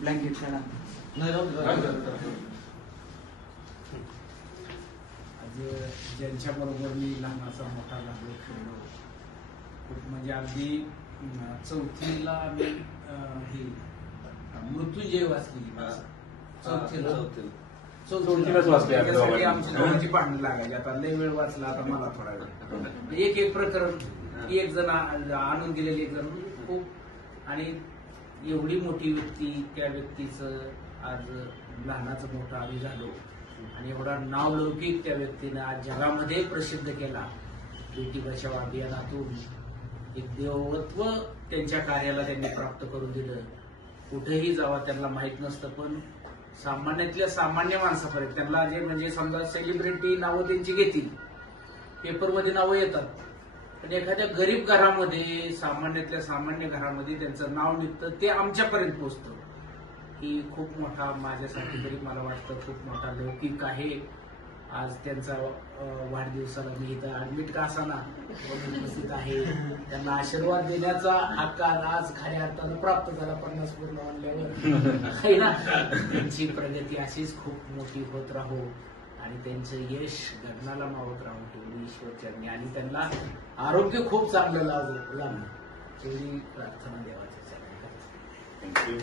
Blanket खेळा ज्यांच्याबरोबर मी लहानाचा मोठा झालो खेळलो खूप म्हणजे अगदी चौथीला आम्ही ही मृत्युंजय वाचली चौथीलाच वाचली त्यासाठी आमची दोघांची भांडण लागायची. आता लय वेळ वाचला आता मला थोडा वेळ एक प्रकरण एक जण आणून दिलेले एक जण खूप आणि एवढी मोठी व्यक्ती त्या व्यक्तीचं आज लहानाचं मोठं आम्ही झालो आणि एवढा नावलौकिक त्या व्यक्तीनं आज जगामध्ये प्रसिद्ध केला. बेटी बचाव अभियानातून एक देवत्व त्यांच्या कार्याला त्यांनी प्राप्त करून दिलं. कुठेही जावा त्यांना माहित नसतं पण सामान्यातल्या सामान्य माणसापर्यंत त्यांना जे म्हणजे समजा सेलिब्रिटी नावं त्यांची घेतील पेपरमध्ये नावं येतात पण एखाद्या गरीब घरामध्ये सामान्यातल्या सामान्य घरामध्ये त्यांचं नाव निघतं ते आमच्यापर्यंत पोहोचतं. ही खूप मोठा माझ्यासाठी तरी मला वाटतं खूप मोठा लौकिक आहे. आज त्यांचा वाढदिवसाला मी इथं ऍडमिट का असाना उपस्थित आहे. त्यांना आशीर्वाद देण्याचा हक्क आज खऱ्या अर्थानं प्राप्त झाला 50 पूर्ण आणल्यावर ना. त्यांची प्रगती अशीच खूप मोठी होत राहो आणि त्यांचं यश गगनाला मावत राहू तेवढी ईश्वरचरणी आणि त्यांना आरोग्य खूप चांगलं लाभलं तेवढी प्रार्थना देवाच्या चरणी. थँक्यू.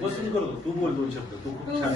बसून करतो तू बोल 2 शब्द तू खूप छान